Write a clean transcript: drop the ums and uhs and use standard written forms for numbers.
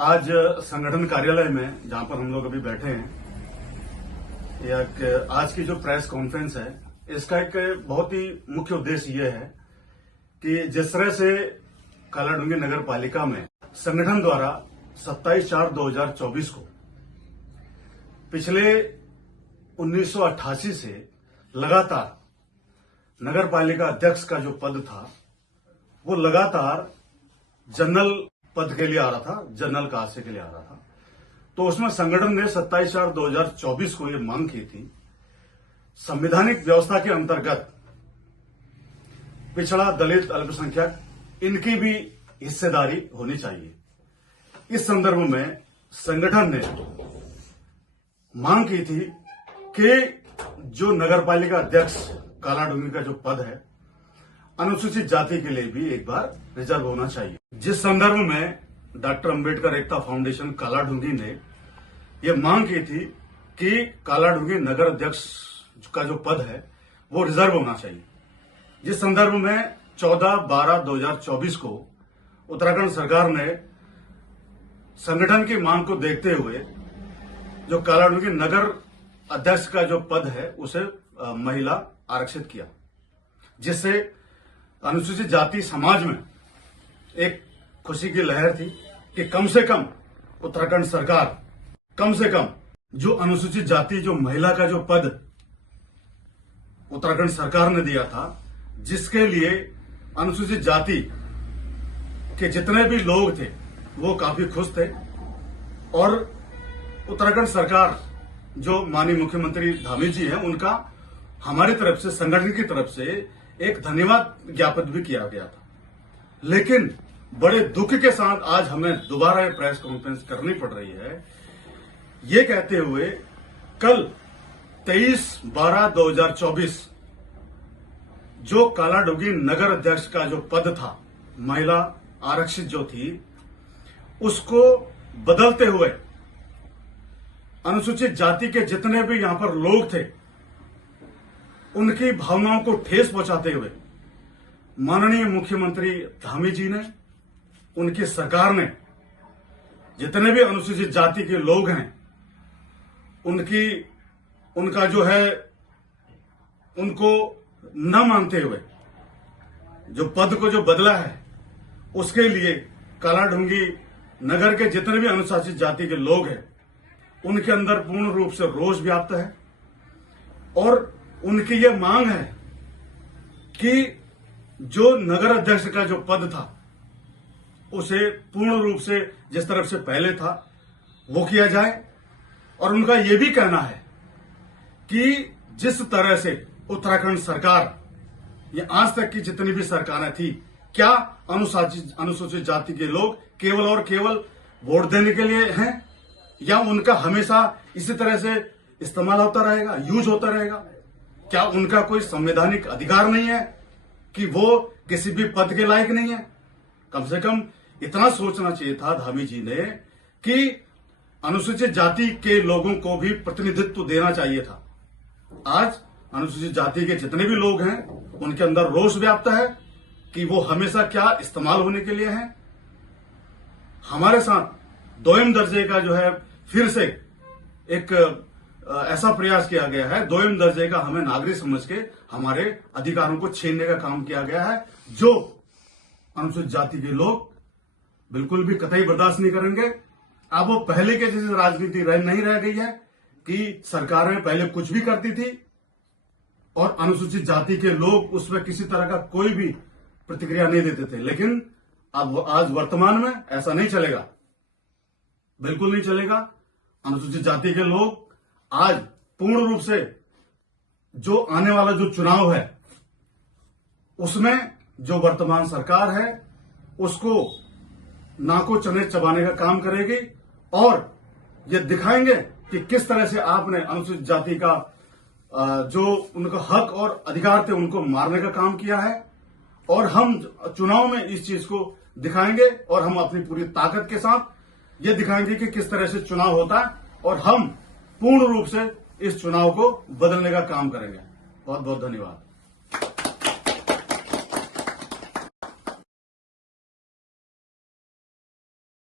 आज संगठन कार्यालय में जहां पर हम लोग अभी बैठे हैं, आज की जो प्रेस कॉन्फ्रेंस है, इसका एक बहुत ही मुख्य उद्देश्य यह है कि जिस तरह से कालाडूंगी नगर पालिका में संगठन द्वारा 27/4/2024 को पिछले 1988 से लगातार नगर पालिका अध्यक्ष का जो पद था वो लगातार जनरल पद के लिए आ रहा था, जनरल कास्ट के लिए आ रहा था। तो उसमें संगठन ने 27/4/2024 को ये मांग की थी, संवैधानिक व्यवस्था के अंतर्गत पिछड़ा, दलित, अल्पसंख्यक इनकी भी हिस्सेदारी होनी चाहिए। इस संदर्भ में संगठन ने मांग की थी कि जो नगरपालिका अध्यक्ष कालाडूंगी का जो पद है, अनुसूचित जाति के लिए भी एक बार रिजर्व होना चाहिए। जिस संदर्भ में डॉक्टर अंबेडकर एकता फाउंडेशन कालाडूंगी ने यह मांग की थी कि कालाडूंगी नगर अध्यक्ष का जो पद है वो रिजर्व होना चाहिए। जिस संदर्भ में 14/12/2024 को उत्तराखंड सरकार ने संगठन की मांग को देखते हुए जो कालाडूंगी नगर अध्यक्ष का जो पद है उसे महिला आरक्षित किया, जिससे अनुसूचित जाति समाज में एक खुशी की लहर थी कि कम से कम उत्तराखंड सरकार कम से कम जो अनुसूचित जाति जो महिला का जो पद उत्तराखंड सरकार ने दिया था, जिसके लिए अनुसूचित जाति के जितने भी लोग थे वो काफी खुश थे। और उत्तराखंड सरकार जो माननीय मुख्यमंत्री धामी जी हैं, उनका हमारी तरफ से, संगठन की तरफ से एक धन्यवाद ज्ञापित भी किया गया था। लेकिन बड़े दुख के साथ आज हमें दोबारा ये प्रेस कॉन्फ्रेंस करनी पड़ रही है, ये कहते हुए कल 23/12/2024 जो कालाडूंगी नगर अध्यक्ष का जो पद था, महिला आरक्षित जो थी, उसको बदलते हुए अनुसूचित जाति के जितने भी यहां पर लोग थे उनकी भावनाओं को ठेस पहुंचाते हुए माननीय मुख्यमंत्री धामी जी ने, उनकी सरकार ने जितने भी अनुसूचित जाति के लोग हैं उनका जो है उनको न मानते हुए जो पद को जो बदला है, उसके लिए कालाडूंगी नगर के जितने भी अनुसूचित जाति के लोग हैं उनके अंदर पूर्ण रूप से रोष व्याप्त है। और उनकी यह मांग है कि जो नगर अध्यक्ष का जो पद था उसे पूर्ण रूप से जिस तरफ से पहले था वो किया जाए। और उनका यह भी कहना है कि जिस तरह से उत्तराखंड सरकार ये आज तक की जितनी भी सरकारें थी, क्या अनुसूचित जाति के लोग केवल और केवल वोट देने के लिए हैं, या उनका हमेशा इसी तरह से इस्तेमाल होता रहेगा, यूज होता रहेगा? क्या उनका कोई संवैधानिक अधिकार नहीं है कि वो किसी भी पद के लायक नहीं है? कम से कम इतना सोचना चाहिए था धामी जी ने कि अनुसूचित जाति के लोगों को भी प्रतिनिधित्व देना चाहिए था। आज अनुसूचित जाति के जितने भी लोग हैं उनके अंदर रोष व्याप्त है कि वो हमेशा क्या इस्तेमाल होने के लिए हैं। हमारे साथ दोयम दर्जे का जो है फिर से एक ऐसा प्रयास किया गया है, दोयम दर्जे का हमें नागरिक समझ के हमारे अधिकारों को छीनने का काम किया गया है, जो अनुसूचित जाति के लोग बिल्कुल भी कतई बर्दाश्त नहीं करेंगे। अब वो पहले के जैसी राजनीति नहीं रह गई है कि सरकारें पहले कुछ भी करती थी और अनुसूचित जाति के लोग उसमें किसी तरह का कोई भी प्रतिक्रिया नहीं देते थे। लेकिन अब आज वर्तमान में ऐसा नहीं चलेगा, बिल्कुल नहीं चलेगा। अनुसूचित जाति के लोग आज पूर्ण रूप से जो आने वाला जो चुनाव है उसमें जो वर्तमान सरकार है उसको नाको चने चबाने का काम करेगी और ये दिखाएंगे कि किस तरह से आपने अनुसूचित जाति का जो उनका हक और अधिकार थे उनको मारने का काम किया है। और हम चुनाव में इस चीज को दिखाएंगे और हम अपनी पूरी ताकत के साथ ये दिखाएंगे कि किस तरह से चुनाव होता है और हम पूर्ण रूप से इस चुनाव को बदलने का काम करेंगे। बहुत बहुत धन्यवाद।